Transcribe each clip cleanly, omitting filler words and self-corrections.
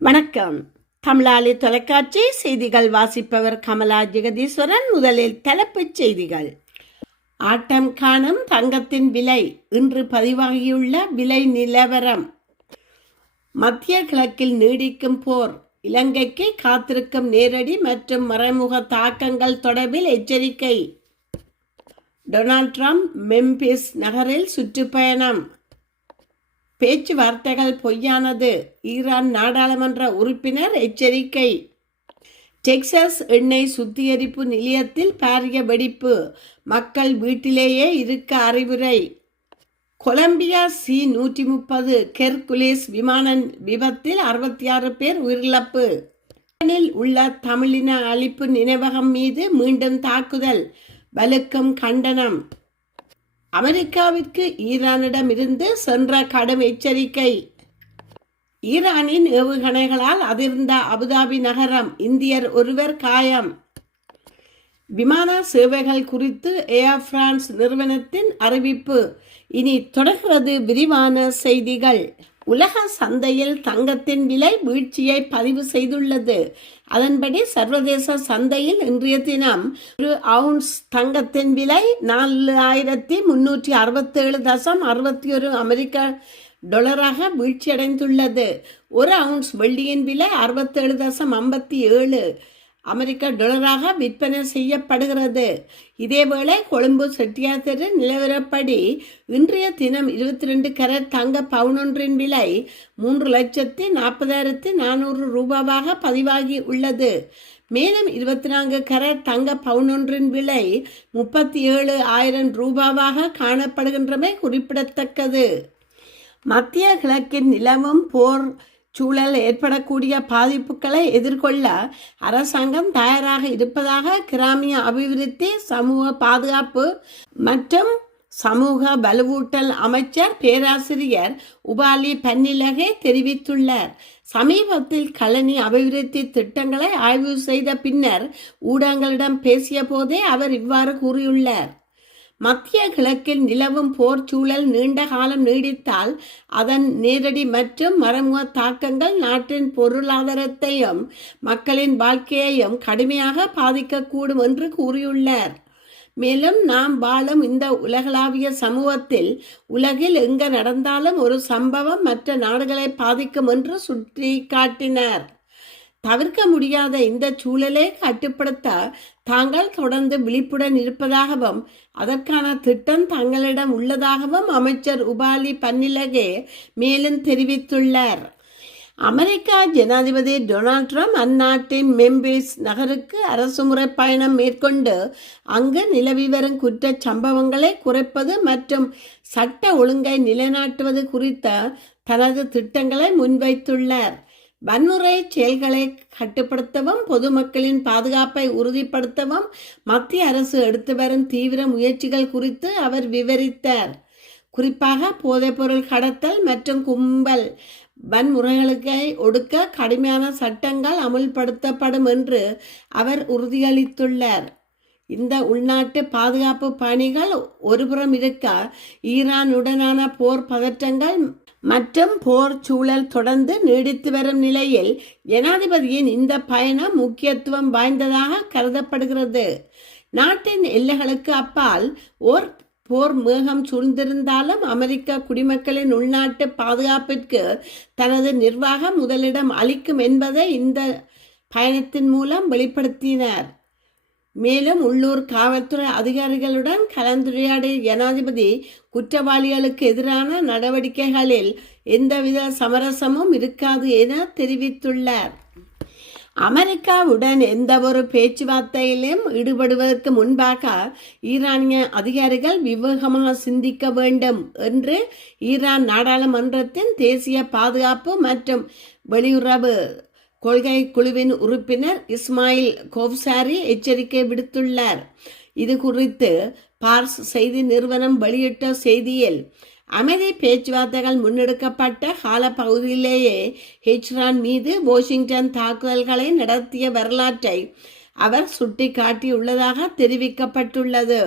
வணக்கம். தமிழாளி தொலைக்காட்சி செய்திகள் வாசிப்பவர் கமலா ஜெகதீஸ்வரன். முதலில் தலைப்புச் செய்திகள். ஆட்டம் காணும் தங்கத்தின் விலை. இன்று பதிவாகியுள்ள விலை நிலவரம். மத்திய கிழக்கில் நீடிக்கும் போர். இலங்கைக்கு காத்திருக்கும் நேரடி மற்றும் மறைமுக தாக்கங்கள் தொடர்பில் எச்சரிக்கை. டொனால்ட் ட்ரம்ப் மெம்பிஸ் நகரில் சுற்றுப்பயணம். பேச்சுவார்த்தைகள் பொய்யானது. ஈரான் நாடாளுமன்ற உறுப்பினர் எச்சரிக்கை. டெக்சாஸ் எண்ணெய் சுத்திகரிப்பு நிலையத்தில் பாரிய வெடிப்பு. மக்கள் வீட்டிலேயே இருக்க அறிவுரை. கொலம்பியா C-130 ஹெர்குலிஸ் விமான விபத்தில் 66 பேர் உயிரிழப்பு. ஈரானில் உள்ள தமிழின அழிப்பு நினைவகம் மீது மீண்டும் தாக்குதல். வலுக்கும் கண்டனம். அமெரிக்காவிற்கு ஈரானிடமிருந்து சென்ற கடும் எச்சரிக்கை. ஈரானின் ஏவுகணைகளால் அதிர்ந்த அபுதாபி நகரம். இந்தியர் ஒருவர் காயம். விமான சேவைகள் குறித்து ஏர் பிரான்ஸ் நிறுவனத்தின் அறிவிப்பு. இனி தொடர்கிறது விரிவான செய்திகள். உலக சந்தையில் தங்கத்தின் விலை வீழ்ச்சியை பதிவு செய்துள்ளது. அதன்படி சர்வதேச சந்தையில் இன்றைய தினம் ஒரு அவுன்ஸ் தங்கத்தின் விலை $4,367.61 அமெரிக்க டாலராக வீழ்ச்சியடைந்துள்ளது. ஒரு அவுன்ஸ் வெள்ளியின் விலை $67.57 அமெரிக்க டாலராக விற்பனை செய்யப்படுகிறது. இதேவேளை கொழும்பு செட்டியார் தெரு நிலவரப்படி இன்றைய தினம் 22 கேரட் தங்க பவுனொன்றின் விலை $3,40,400 பதிவாகி உள்ளது. மேலும் 24 கேரட் தங்க பவுனொன்றின் விலை $37,000 காணப்படுகின்றமை குறிப்பிடத்தக்கது. மத்திய கிழக்கின் நிலவும் போர் சூழல் ஏற்படக்கூடிய பாதிப்புகளை எதிர்கொள்ள அரசாங்கம் தயாராக இருப்பதாக கிராமிய அபிவிருத்தி, சமூக பாதுகாப்பு மற்றும் சமூக வலுவூட்டல் அமைச்சர் பேராசிரியர் உபாலி பன்னிலகே தெரிவித்துள்ளார். சமீபத்தில் களனி அபிவிருத்தி திட்டங்களை ஆய்வு செய்த பின்னர் ஊடகங்களிடம் பேசிய போதே அவர் இவ்வாறு கூறியுள்ளார். மத்திய கிழக்கில் நிலவும் போர் சூழல் நீண்ட காலம் நீடித்தால் அதன் நேரடி மற்றும் மறைமுக தாக்கங்கள் நாட்டின் பொருளாதாரத்தையும் மக்களின் வாழ்க்கையையும் கடுமையாக பாதிக்கக்கூடும் என்று கூறியுள்ளார். மேலும் நாம் வாழும் இந்த உலகளாவிய சமூகத்தில் உலகில் எங்கு நடந்தாலும் ஒரு சம்பவம் மற்ற நாடுகளை பாதிக்கும் என்று சுட்டி காட்டினார். தவிர்க்க முடியாத இந்த சூழலை கட்டுப்படுத்த தாங்கள் தொடர்ந்து விழிப்புடன் இருப்பதாகவும் அதற்கான திட்டம் தங்களிடம் உள்ளதாகவும் அமைச்சர் உபாலி பன்னிலகே மேலும் தெரிவித்துள்ளார். அமெரிக்கா ஜனாதிபதி டொனால்ட் ட்ரம்ப் அந்நாட்டின் மெம்பிஸ் நகருக்கு அரசுமுறை பயணம் மேற்கொண்டு அங்கு நிலவி வரும் குற்ற சம்பவங்களை குறைப்பது மற்றும் சட்ட ஒழுங்கை நிலைநாட்டுவது குறித்த தனது திட்டங்களை முன்வைத்துள்ளார். வன்முறை செயல்களை கட்டுப்படுத்தவும் பொதுமக்களின் பாதுகாப்பை உறுதிப்படுத்தவும் மத்திய அரசு எடுத்து வரும் தீவிர முயற்சிகள் குறித்து அவர் விவரித்தார். குறிப்பாக போதைப்பொருள் கடத்தல் மற்றும் கும்பல் வன்முறைகளுக்கு ஒடுக்க கடுமையான சட்டங்கள் அமுல்படுத்தப்படும் என்று அவர் உறுதியளித்துள்ளார். இந்த உள்நாட்டு பாதுகாப்பு பணிகள் ஒருபுறம் இருக்க, ஈரானுடனான போர் பதற்றங்கள் மற்றும் போர் சூழல் தொடர்ந்து நீடித்து வரும் நிலையில் ஜனாதிபதியின் இந்த பயணம் முக்கியத்துவம் வாய்ந்ததாக கருதப்படுகிறது. நாட்டின் எல்லைகளுக்கு அப்பால் ஓர் போர் மேகம் சூழ்ந்திருந்தாலும் அமெரிக்க குடிமக்களின் உள்நாட்டு பாதுகாப்பிற்கு தனது நிர்வாகம் முதலிடம் அளிக்கும் என்பதை இந்த பயணத்தின் மூலம் வெளிப்படுத்தினார். மேலும் உள்ளூர் காவல்துறை அதிகாரிகளுடன் கலந்துரையாடிய ஜனாதிபதி குற்றவாளிகளுக்கு எதிரான நடவடிக்கைகளில் எந்தவித சமரசமும் இருக்காது என தெரிவித்துள்ளார். அமெரிக்காவுடன் எந்தவொரு பேச்சுவார்த்தையிலும் ஈடுபடுவதற்கு முன்பாக ஈரானிய அதிகாரிகள் விவேகமாக சிந்திக்க வேண்டும் என்று ஈரான் நாடாளுமன்றத்தின் தேசிய பாதுகாப்பு மற்றும் வெளியுறவு கொள்கை குழுவின் உறுப்பினர் இஸ்மாயில் கோவ்சாரி எச்சரிக்கை விடுத்துள்ளார். இது குறித்து பார்ஸ் செய்தி நிறுவனம் வெளியிட்ட செய்தியில், அமைதி பேச்சுவார்த்தைகள் முன்னெடுக்கப்பட்ட காலப்பகுதியிலேயே ஹெச்ரான் மீது வாஷிங்டன் தாக்குதல்களை நடத்திய வரலாற்றை அவர் சுட்டிக்காட்டியுள்ளதாக தெரிவிக்கப்பட்டுள்ளது.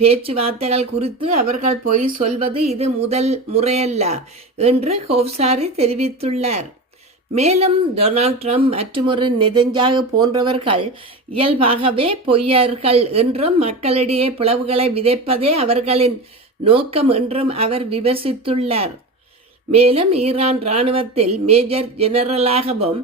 பேச்சுவார்த்தைகள் குறித்து அவர்கள் பொய் சொல்வது இது முதல் முறையல்ல என்று கோவ்சாரி தெரிவித்துள்ளார். மேலும் டொனால்ட் ட்ரம்ப் மற்றுமொரு நெதன்யாகு போன்றவர்கள் இயல்பாகவே பொய்யர்கள் என்றும் மக்களிடையே பிளவுகளை விதைப்பதே அவர்களின் நோக்கம் என்றும் அவர் விமர்சித்துள்ளார். மேலும் ஈரான் இராணுவத்தில் மேஜர் ஜெனரலாகவும்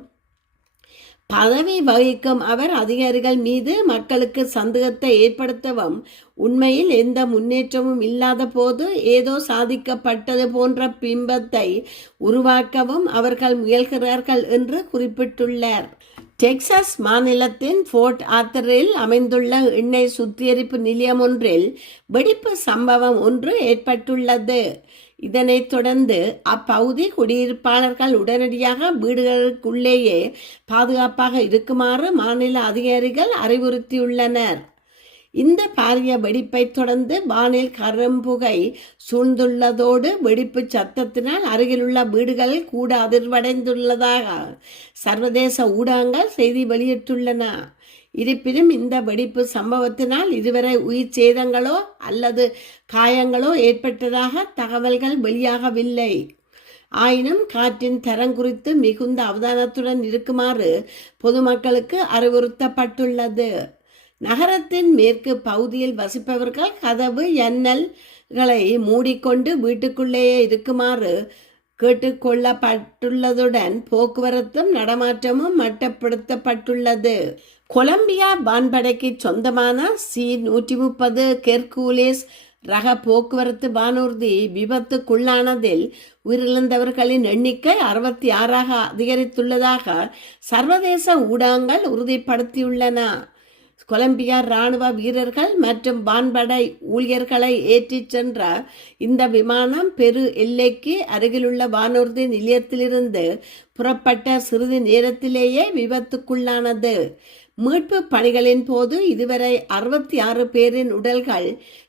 பதவி வகிக்கும் அவர் அதிகாரிகள் மீது மக்களுக்கு சந்தேகத்தை ஏற்படுத்தவும் உண்மையில் எந்த முன்னேற்றமும் இல்லாத போது ஏதோ சாதிக்கப்பட்டது போன்ற பிம்பத்தை உருவாக்கவும் அவர்கள் முயல்கிறார்கள் என்று குறிப்பிட்டுள்ளார். டெக்சாஸ் மாநிலத்தின் ஃபோர்ட் ஆர்த்தரில் அமைந்துள்ள எண்ணெய் சுத்திகரிப்பு நிலையம் ஒன்றில் வெடிப்பு சம்பவம் ஒன்று ஏற்பட்டுள்ளது. இதனைத் தொடர்ந்து அப்பகுதி குடியிருப்பாளர்கள் உடனடியாக வீடுகளுக்குள்ளேயே பாதுகாப்பாக இருக்குமாறு மாநில அதிகாரிகள் அறிவுறுத்தியுள்ளனர். இந்த பாரிய வெடிப்பை தொடர்ந்து வானில் கரும்புகை சூழ்ந்துள்ளதோடு வெடிப்பு சத்தத்தினால் அருகிலுள்ள வீடுகளில் கூட அதிர்வடைந்துள்ளதாக சர்வதேச ஊடகங்கள் செய்தி வெளியிட்டுள்ளன. இருப்பினும் இந்த வெடிப்பு சம்பவத்தினால் இதுவரை உயிர் சேதங்களோ அல்லது காயங்களோ ஏற்பட்டதாக தகவல்கள் வெளியாகவில்லை. ஆயினும் காற்றின் தரம் குறித்து மிகுந்த அவதானத்துடன் இருக்குமாறு பொதுமக்களுக்கு அறிவுறுத்தப்பட்டுள்ளது. நகரத்தின் மேற்கு பகுதியில் வசிப்பவர்கள் கதவு ஜன்னல்களை மூடிக்கொண்டு வீட்டுக்குள்ளேயே இருக்குமாறு கேட்டுக்கொள்ளப்பட்டுள்ளதுடன் போக்குவரத்தும் நடமாட்டமும் மட்டுப்படுத்தப்பட்டுள்ளது. கொலம்பியா வான்படைக்கு சொந்தமான C-130 ஹெர்குலிஸ் ரக போக்குவரத்து வானூர்தி விபத்துக்குள்ளானதில் உயிரிழந்தவர்களின் எண்ணிக்கை 66ஆக அதிகரித்துள்ளதாக சர்வதேச ஊடகங்கள் உறுதிப்படுத்தியுள்ளன. கொலம்பியா இராணுவ வீரர்கள் மற்றும் வான்படை ஊழியர்களை ஏற்றிச் சென்ற இந்த விமானம் பெரு எல்லைக்கு அருகிலுள்ள வானூர்தி நிலையத்திலிருந்து புறப்பட்ட சிறிது நேரத்திலேயே விபத்துக்குள்ளானது. மீட்பு பணிகளின் போது இதுவரை 66 பேரின் உடல்கள்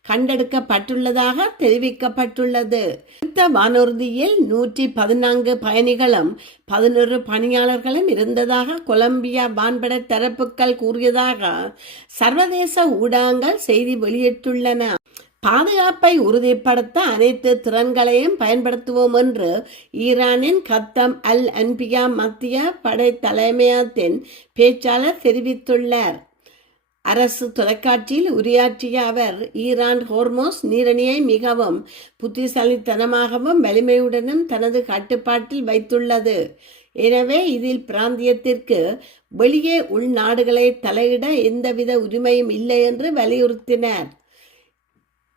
கண்டெடுக்கப்பட்டுள்ளதாக தெரிவிக்கப்பட்டுள்ளது. இந்த வானூர்தியில் 114 பயணிகளும் 11 பணியாளர்களும் இருந்ததாக கொலம்பியா வான்படை தரப்புகள் கூறியதாக சர்வதேச ஊடகங்கள் செய்தி வெளியிட்டுள்ளன. பாதுகாப்பை உறுதிப்படுத்த அனைத்து திறன்களையும் பயன்படுத்துவோம் என்று ஈரானின் கத்தம் அல் அன்பியா மத்திய படை தலைமையகத்தின் பேச்சாளர் தெரிவித்துள்ளார். அரசு தொலைக்காட்சியில் உரையாற்றிய அவர், ஈரான் ஹோர்மோஸ் நீரணியை மிகவும் புத்திசாலித்தனமாகவும் வலிமையுடனும் தனது கட்டுப்பாட்டில் வைத்துள்ளது. எனவே இதில் பிராந்தியத்திற்கு வெளியே உள்நாடுகளை தலையிட எந்தவித உரிமையும் இல்லை என்று வலியுறுத்தினார்.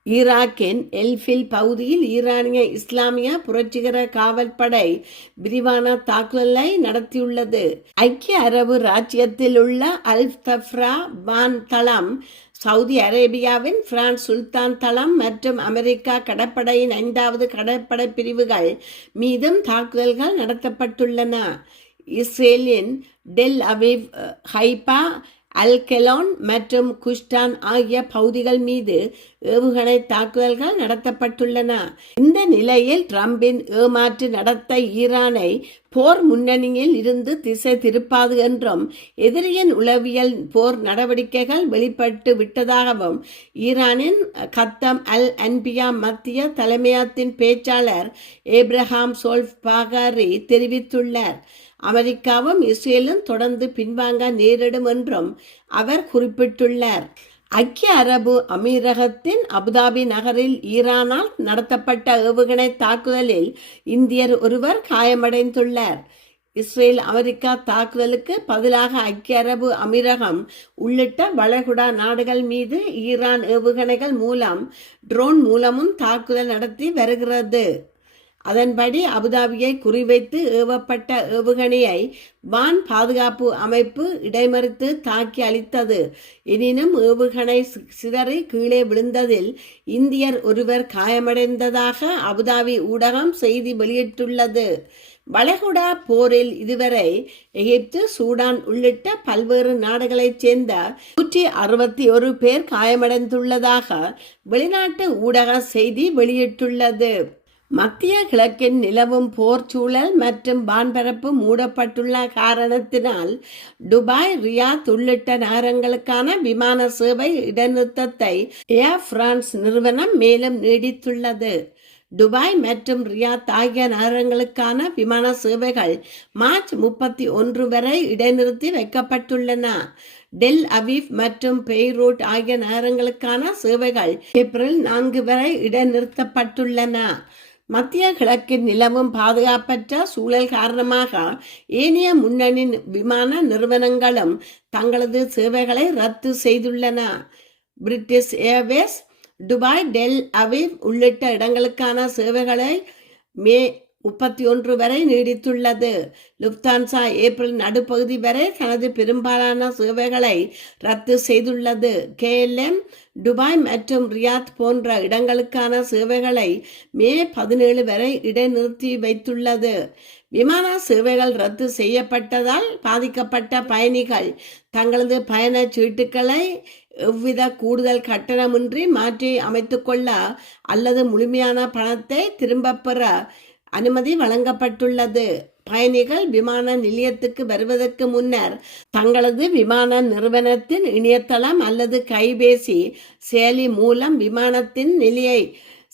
ஈராக்கின் எல்பில் பகுதியில் ஈரானிய இஸ்லாமிய புரட்சிகர காவல்படை விரிவான தாக்குதலை நடத்தியுள்ளது. ஐக்கிய அரபு ராச்சியத்தில் உள்ள அல் தஃப்ரா வான் தளம், சவுதி அரேபியாவின் பிரான்ஸ் சுல்தான் தளம் மற்றும் அமெரிக்கா கடற்படையின் 5வது கடற்படை பிரிவுகள் மீதும் தாக்குதல்கள் நடத்தப்பட்டுள்ளன. இஸ்ரேலின் டெல் அவிவ், ஹைபா, அல்கெலான் மற்றும் குஷ்டான் ஆகிய பகுதிகள் மீது ஏவுகணை தாக்குதல்கள் நடத்தப்பட்டுள்ளன. இந்த நிலையில் ட்ரம்பின் ஏமாற்று நடத்தை ஈரானை போர் முன்னணியில் இருந்து திசை திருப்பாது என்றும் எதிரியின் உளவியல் போர் நடவடிக்கைகள் வெளிப்பட்டு விட்டதாகவும் ஈரானின் கத்தம் அல் அன்பியா மத்திய தலைமையகத்தின் பேச்சாளர் ஏப்ரஹாம் சோல்பாகாரி தெரிவித்துள்ளார். அமெரிக்காவும் இஸ்ரேலும் தொடர்ந்து பின்வாங்க நேரிடும் என்றும் அவர் குறிப்பிட்டுள்ளார். ஐக்கிய அரபு அமீரகத்தின் அபுதாபி நகரில் ஈரானால் நடத்தப்பட்ட ஏவுகணை தாக்குதலில் இந்தியர் ஒருவர் காயமடைந்துள்ளார். இஸ்ரேல் அமெரிக்கா தாக்குதலுக்கு பதிலாக ஐக்கிய அரபு அமீரகம் உள்ளிட்ட வளைகுடா நாடுகள் மீது ஈரான் ஏவுகணைகள் மூலம் ட்ரோன் மூலமும் தாக்குதல் நடத்தி வருகிறது. அதன்படி அபுதாபியை குறிவைத்து ஏவப்பட்ட ஏவுகணையை வான் பாதுகாப்பு அமைப்பு இடைமறித்து தாக்கி அளித்தது. எனினும் ஏவுகணை சிதறி கீழே விழுந்ததில் இந்தியர் ஒருவர் காயமடைந்ததாக அபுதாபி ஊடகம் செய்தி வெளியிட்டுள்ளது. வளைகுடா போரில் இதுவரை எகிப்து, சூடான் உள்ளிட்ட பல்வேறு நாடுகளைச் சேர்ந்த 161 பேர் காயமடைந்துள்ளதாக வெளிநாட்டு ஊடக செய்தி வெளியிட்டுள்ளது. மத்திய கிழக்கின் நிலவும் போர் சூழல் மற்றும் வான்பரப்பு மூடப்பட்டுள்ள காரணத்தினால் துபாய், ரியாத் உள்ளிட்ட நகரங்களுக்கான விமான சேவை இடைநிறுத்தத்தை ஏர் பிரான்ஸ் நிறுவனம் மேலும் நீடித்துள்ளது. துபாய் மற்றும் ரியாத் ஆகிய நகரங்களுக்கான விமான சேவைகள் மார்ச் 31 வரை இடைநிறுத்தி வைக்கப்பட்டுள்ளன. டெல் அவீவ் மற்றும் பெய்ரூட் ஆகிய நகரங்களுக்கான சேவைகள் ஏப்ரல் 4 வரை இடைநிறுத்தப்பட்டுள்ளன. மத்திய கிழக்கில் நிலவும் பாதுகாப்பற்ற சூழல் காரணமாக ஏனைய முன்னணி விமான நிறுவனங்களும் தங்களது சேவைகளை ரத்து செய்துள்ளன. British Airways Dubai, Tel Aviv உள்ளிட்ட இடங்களுக்கான சேவைகளை மே 31 வரை நீடித்துள்ளது. லுப்தான்சா ஏப்ரல் நடுப்பகுதி வரை தனது பெரும்பாலான சேவைகளை ரத்து செய்துள்ளது. KLM துபாய் மற்றும் ரியாத் போன்ற இடங்களுக்கான சேவைகளை மே 17 வரை இடைநிறுத்தி வைத்துள்ளது. விமான சேவைகள் ரத்து செய்யப்பட்டதால் பாதிக்கப்பட்ட பயணிகள் தங்களது பயண சீட்டுகளை எவ்வித கூடுதல் கட்டணமின்றி மாற்றி அமைத்துக்கொள்ள அல்லது முழுமையான பணத்தை திரும்ப பெற அனுமதி வழங்கப்பட்டுள்ளது. பயணிகள் விமான நிலையத்துக்கு வருவதற்கு முன்னர் தங்களது விமான நிறுவனத்தின் இணையதளம் அல்லது கைபேசி செயலி மூலம் விமானத்தின் நிலையை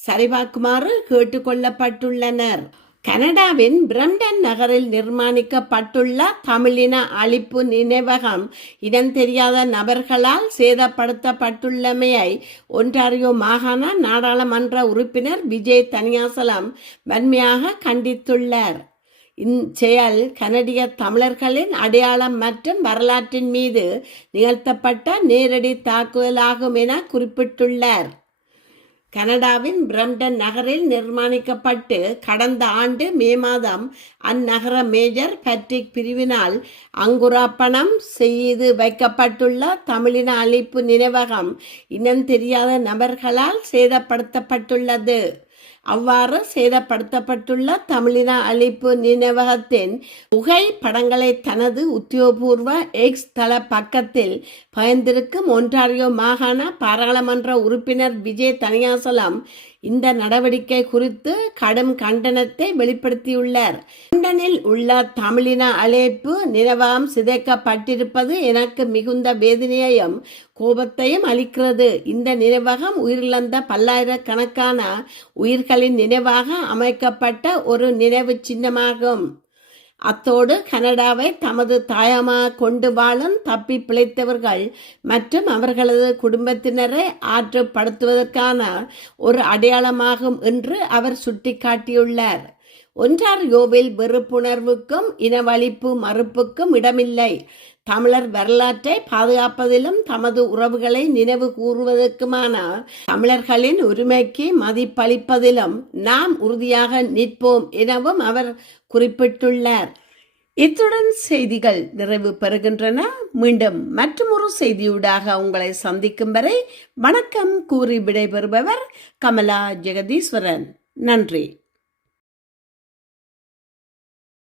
சரிபார்க்குமாறு கேட்டுக்கொள்ளப்பட்டுள்ளனர். கனடாவின் பிரம்டன் நகரில் நிர்மாணிக்கப்பட்டுள்ள தமிழின அழிப்பு நினைவகம் இனம் தெரியாத நபர்களால் சேதப்படுத்தப்பட்டுள்ளமையை ஒன்டாரியோ மாகாண நாடாளுமன்ற உறுப்பினர் விஜய் தனியாசலம் வன்மையாக கண்டித்துள்ளார். இச்செயல் கனடிய தமிழர்களின் அடையாளம் மற்றும் வரலாற்றின் மீது நிகழ்த்தப்பட்ட நேரடி தாக்குதலாகும் என குறிப்பிட்டுள்ளார். கனடாவின் பிரம்டன் நகரில் நிர்மாணிக்கப்பட்டு கடந்த ஆண்டு மே மாதம் அந்நகர மேஜர் பேட்ரிக் பிரிவினால் அங்குரார்ப்பணம் செய்து வைக்கப்பட்டுள்ள தமிழின அழிப்பு நினைவகம் இனம் தெரியாத நபர்களால் சேதப்படுத்தப்பட்டுள்ளது. அவ்வாறு சேதப்படுத்தப்பட்டுள்ள தமிழின அழிப்பு நினைவகத்தின் புகைப்படங்களை தனது உத்தியோகபூர்வ எக்ஸ் தள பக்கத்தில் பகிர்ந்திருக்கும் ஒன்டாரியோ மாகாண பாராளுமன்ற உறுப்பினர் விஜய் தனியாசலம் இந்த நடவடிக்கை குறித்து கடும் கண்டனத்தை வெளிப்படுத்தியுள்ளார். லண்டனில் உள்ள தமிழின அழைப்பு நினைவகம் சிதைக்கப்பட்டிருப்பது எனக்கு மிகுந்த வேதனையையும் கோபத்தையும் அளிக்கிறது. இந்த நினைவகம் உயிரிழந்த பல்லாயிரக்கணக்கான உயிர்களின் நினைவாக அமைக்கப்பட்ட ஒரு நினைவு சின்னமாகும். அத்தோடு கனடாவை தமது தாயமாக கொண்டு வாழும் தப்பி பிழைத்தவர்கள் மற்றும் அவர்களது குடும்பத்தினரை ஆற்றுப்படுத்துவதற்கான ஒரு அடையாளமாகும் என்று அவர் சுட்டிக்காட்டியுள்ளார். ஒன்டாரியோவில் வெறுப்புணர்வுக்கும் இனவழிப்பு மறுப்புக்கும் இடமில்லை. தமிழர் வரலாற்றை பாதுகாப்பதிலும் தமது உறவுகளை நினைவு கூறுவதற்குமான தமிழர்களின் உரிமைக்கு மதிப்பளிப்பதிலும் நாம் உறுதியாக நிற்போம் எனவும் அவர் குறிப்பிட்டுள்ளார். இத்துடன் செய்திகள் நிறைவு பெறுகின்றன. மீண்டும் மற்றொரு செய்தியூடாக உங்களை சந்திக்கும் வரை வணக்கம் கூறி விடைபெறுபவர் கமலா ஜெகதீஸ்வரன். நன்றி.